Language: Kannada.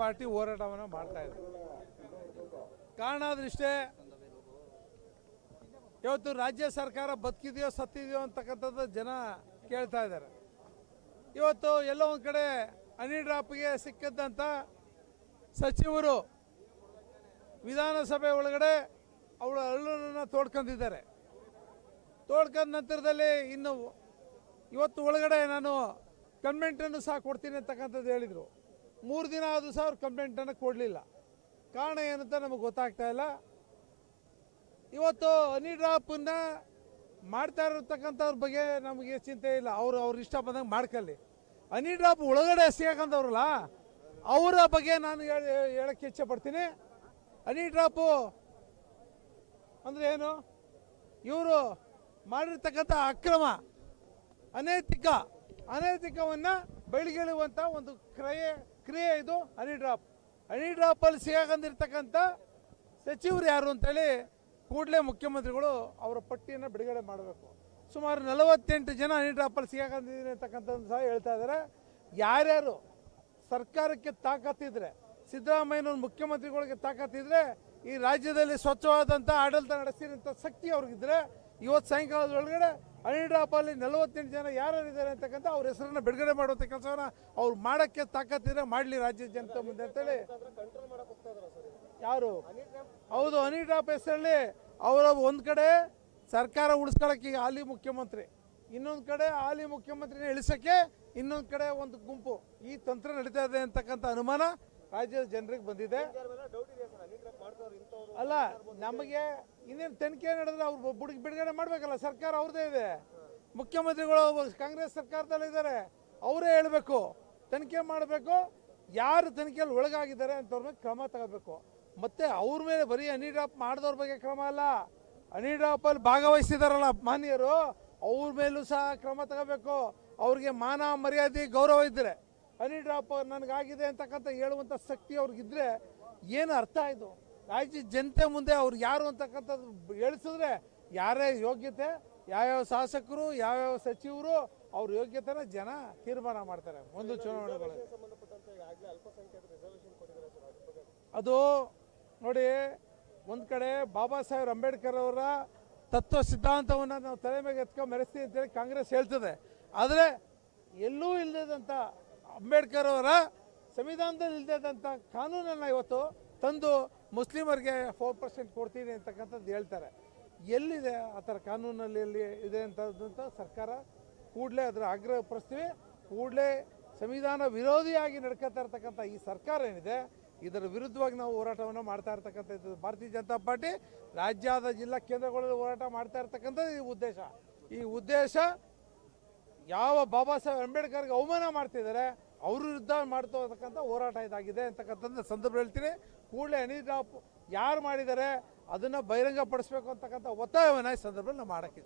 ಪಾರ್ಟಿ ಹೋರಾಟವನ್ನು ಮಾಡ್ತಾ ಇದೆ. ಕಾರಣ ಆದ್ರಿಷ್ಟೇ ಇವತ್ತು ರಾಜ್ಯ ಸರ್ಕಾರ ಬದುಕಿದೆಯೋ ಸತ್ತಿದೆಯೋ ಅಂತಕ್ಕಂಥದ್ದು ಜನ ಕೇಳ್ತಾ ಇದ್ದಾರೆ. ಇವತ್ತು ಎಲ್ಲೋ ಒಂದು ಕಡೆ ಹನಿ ಡ್ರಾಪ್ಗೆ ಸಿಕ್ಕಿದ್ದಂಥ ಸಚಿವರು ವಿಧಾನಸಭೆ ಒಳಗಡೆ ಅವಳು ಅಳ್ಳನ್ನು ತೋಡ್ಕೊಂಡಿದ್ದಾರೆ ತೋಡ್ಕೊಂಡ ನಂತರದಲ್ಲಿ ಇನ್ನು ಇವತ್ತು ಒಳಗಡೆ ನಾನು ಕನ್ವೆಂಟನ್ನು ಸಹ ಕೊಡ್ತೀನಿ ಅಂತಕ್ಕಂಥದ್ದು ಹೇಳಿದರು. ಮೂರು ದಿನ ಆದರೂ ಸಹ ಅವ್ರು ಕಂಪ್ಲೇಂಟನ್ನು ಕೊಡಲಿಲ್ಲ. ಕಾರಣ ಏನಂತ ನಮಗೆ ಗೊತ್ತಾಗ್ತಾ ಇಲ್ಲ. ಇವತ್ತು ಹನಿ ಡ್ರಾಪನ್ನ ಮಾಡ್ತಾ ಇರತಕ್ಕಂಥವ್ರ ಬಗ್ಗೆ ನಮಗೆ ಚಿಂತೆ ಇಲ್ಲ. ಅವರು ಅವ್ರು ಇಷ್ಟ ಬಂದಂಗೆ ಮಾಡ್ಕೊಳ್ಳಿ. ಹನಿ ಡ್ರಾಪ್ ಒಳಗಡೆ ಸಿಗಕ್ಕಂಥವ್ರಲ್ಲ ಅವರ ಬಗ್ಗೆ ನಾನು ಹೇಳಿ, ಹೇಳಕ್ಕೆ ಇಚ್ಛೆ ಪಡ್ತೀನಿ. ಹನಿ ಡ್ರಾಪು ಅಂದರೆ ಏನು? ಇವರು ಮಾಡಿರ್ತಕ್ಕಂಥ ಅಕ್ರಮ, ಅನೈತಿಕ ಅನೈತಿಕವನ್ನು ಬೆಳಗಿಳುವಂಥ ಒಂದು ಕ್ರಿಯೆ ಕ್ರಿಯೆ ಇದು ಹನಿ ಡ್ರಾಪ್. ಹನಿ ಡ್ರಾಪಲ್ಲಿ ಸಿಗಾಕಂದಿರ್ತಕ್ಕಂಥ ಸಚಿವರು ಯಾರು ಅಂತೇಳಿ ಕೂಡಲೇ ಮುಖ್ಯಮಂತ್ರಿಗಳು ಅವರ ಪಟ್ಟಿಯನ್ನು ಬಿಡುಗಡೆ ಮಾಡಬೇಕು. ಸುಮಾರು ನಲವತ್ತೆಂಟು ಜನ ಹನಿ ಡ್ರಾಪಲ್ಲಿ ಸಿಗಾಕಂದಿದ್ದೀನಿ ಅಂತಕ್ಕಂಥದ್ದು ಸಹ ಹೇಳ್ತಾ ಇದ್ದಾರೆ ಯಾರ್ಯಾರು ಸರ್ಕಾರಕ್ಕೆ ತಾಕತ್ತಿದ್ರೆ, ಸಿದ್ದರಾಮಯ್ಯನವ್ರ ಮುಖ್ಯಮಂತ್ರಿಗಳಿಗೆ ತಾಕತ್ತಿದ್ರೆ, ಈ ರಾಜ್ಯದಲ್ಲಿ ಸ್ವಚ್ಛವಾದಂಥ ಆಡಳಿತ ನಡೆಸಿದಂಥ ಶಕ್ತಿ ಅವ್ರಿಗಿದ್ರೆ, ಇವತ್ತು ಸಾಯಂಕಾಲದ ಒಳಗಡೆ ಡ್ರಾಪಲ್ಲಿ ನಲವತ್ತೆಂಟು ಜನ ಯಾರ್ಯಾರಿದ್ದಾರೆ ಅಂತಕ್ಕಂಥ ಅವ್ರ ಹೆಸರನ್ನ ಬಿಡುಗಡೆ ಮಾಡುವಂಥ ಕೆಲಸವನ್ನ ಅವ್ರು ಮಾಡೋಕ್ಕೆ ತಾಕತ್ತಿದ್ರೆ ಮಾಡಲಿ ರಾಜ್ಯದ ಜನತೆ ಮುಂದೆ ಅಂತೇಳಿ. ಯಾರು? ಹೌದು ಅನಿಲ್ ಹೆಸರಲ್ಲಿ ಅವರ ಒಂದು ಕಡೆ ಸರ್ಕಾರ ಉಳಿಸ್ಕೊಳ್ಳೋಕೆ ಈಗ ಹಾಲಿ ಮುಖ್ಯಮಂತ್ರಿ. ಇನ್ನೊಂದು ಕಡೆ ಹಾಲಿ ಮುಖ್ಯಮಂತ್ರಿನ ಇಳಿಸೋಕ್ಕೆ ಇನ್ನೊಂದು ಕಡೆ ಒಂದು ಗುಂಪು. ಈ ತಂತ್ರ ನಡೀತಾ ಇದೆ ಅಂತಕ್ಕಂಥ ಅನುಮಾನ ರಾಜ್ಯದ ಜನರಿಗೆ ಬಂದಿದೆ. ಅಲ್ಲ, ನಮಗೆ ಇನ್ನೇನು ತನಿಖೆ ನಡೆದ್ರೆ ಅವ್ರು ಬುಡ್ ಬಿಡುಗಡೆ ಮಾಡಬೇಕಲ್ಲ, ಸರ್ಕಾರ ಅವ್ರದ್ದೇ ಇದೆ. ಮುಖ್ಯಮಂತ್ರಿಗಳು ಕಾಂಗ್ರೆಸ್ ಸರ್ಕಾರದಲ್ಲಿ ಇದ್ದಾರೆ. ಅವರೇ ಹೇಳಬೇಕು, ತನಿಖೆ ಮಾಡಬೇಕು. ಯಾರು ತನಿಖೆಯಲ್ಲಿ ಒಳಗಾಗಿದ್ದಾರೆ ಅಂತವ್ರ ಮೇಲೆ ಕ್ರಮ ತಗೋಬೇಕು. ಮತ್ತೆ ಅವ್ರ ಮೇಲೆ ಬರೀ ಹನಿ ಡ್ರಾಪ್ ಮಾಡಿದವ್ರ ಬಗ್ಗೆ ಕ್ರಮ ಅಲ್ಲ. ಹನಿ ಡ್ರಾಪಲ್ಲಿ ಭಾಗವಹಿಸಿದಾರಲ್ಲ ಮಾನ್ಯರು, ಅವ್ರ ಮೇಲೂ ಸಹ ಕ್ರಮ ತಗೋಬೇಕು. ಅವ್ರಿಗೆ ಮಾನ ಮರ್ಯಾದೆ ಗೌರವ ಇದ್ದರೆ ಹನಿ ಡ್ರಾಪ್ ನನಗಾಗಿದೆ ಅಂತಕ್ಕಂಥ ಹೇಳುವಂಥ ಶಕ್ತಿ ಅವ್ರಿಗಿದ್ರೆ ಏನು ಅರ್ಥ ಆಯಿತು ರಾಜ್ಯ ಜನತೆ ಮುಂದೆ ಅವ್ರು ಯಾರು ಅಂತಕ್ಕಂಥದ್ದು ಹೇಳಿಸಿದ್ರೆ ಯಾರೇ ಯೋಗ್ಯತೆ, ಯಾವ್ಯಾವ ಶಾಸಕರು, ಯಾವ್ಯಾವ ಸಚಿವರು, ಅವ್ರ ಯೋಗ್ಯತೆನ ಜನ ತೀರ್ಮಾನ ಮಾಡ್ತಾರೆ ಒಂದು ಚುನಾವಣೆಗಳು. ಅದು ನೋಡಿ, ಒಂದು ಕಡೆ ಬಾಬಾ ಸಾಹೇಬ್ ಅಂಬೇಡ್ಕರ್ ಅವರ ತತ್ವ ಸಿದ್ಧಾಂತವನ್ನು ನಾವು ತಲೆ ಮೇಲೆ ಎತ್ಕೊಂಡು ಮೆರೆಸ್ತೀವಿ ಅಂತೇಳಿ ಕಾಂಗ್ರೆಸ್ ಹೇಳ್ತದೆ. ಆದರೆ ಎಲ್ಲೂ ಇಲ್ಲದಂಥ ಅಂಬೇಡ್ಕರ್ ಅವರ ಸಂವಿಧಾನದಲ್ಲಿ ಇಲ್ಲದಂಥ ಕಾನೂನನ್ನು ಇವತ್ತು ತಂದು ಮುಸ್ಲಿಮರಿಗೆ ಫೋರ್ ಪರ್ಸೆಂಟ್ ಕೊಡ್ತೀನಿ ಅಂತಕ್ಕಂಥದ್ದು ಹೇಳ್ತಾರೆ. ಎಲ್ಲಿದೆ ಆ ಥರ ಕಾನೂನಲ್ಲಿ ಎಲ್ಲಿ ಇದೆ ಅಂತ ಸರ್ಕಾರ ಕೂಡಲೇ ಅದರ ಆಗ್ರಹ ಪಡಿಸ್ತೀವಿ. ಕೂಡಲೇ ಸಂವಿಧಾನ ವಿರೋಧಿಯಾಗಿ ನಡ್ಕೋತಾ ಇರ್ತಕ್ಕಂಥ ಈ ಸರ್ಕಾರ ಏನಿದೆ, ಇದರ ವಿರುದ್ಧವಾಗಿ ನಾವು ಹೋರಾಟವನ್ನು ಮಾಡ್ತಾ ಇರ್ತಕ್ಕಂಥದ್ದು ಭಾರತೀಯ ಜನತಾ ಪಾರ್ಟಿ. ರಾಜ್ಯದ ಜಿಲ್ಲಾ ಕೇಂದ್ರಗಳಲ್ಲಿ ಹೋರಾಟ ಮಾಡ್ತಾ ಇರ್ತಕ್ಕಂಥದ್ದು ಈ ಉದ್ದೇಶ. ಈ ಉದ್ದೇಶ ಯಾವ ಬಾಬಾ ಸಾಹೇಬ್ ಅಂಬೇಡ್ಕರ್ಗೆ ಅವಮಾನ ಮಾಡ್ತಿದ್ದಾರೆ ಅವ್ರ ವಿರುದ್ಧ ಮಾಡ್ತಕ್ಕಂಥ ಹೋರಾಟ ಇದಾಗಿದೆ ಅಂತಕ್ಕಂಥದ್ದು ಸಂದರ್ಭ ಹೇಳ್ತೀನಿ. ಕೂಡಲೇ ಅನಿಲ್ ಯಾರು ಮಾಡಿದ್ದಾರೆ ಅದನ್ನು ಬಹಿರಂಗಪಡಿಸ್ಬೇಕು ಅಂತಕ್ಕಂಥ ಒತ್ತಾಯವನ್ನು ಈ ಸಂದರ್ಭದಲ್ಲಿ ನಾವು ಮಾಡೋಕ್ಕೆ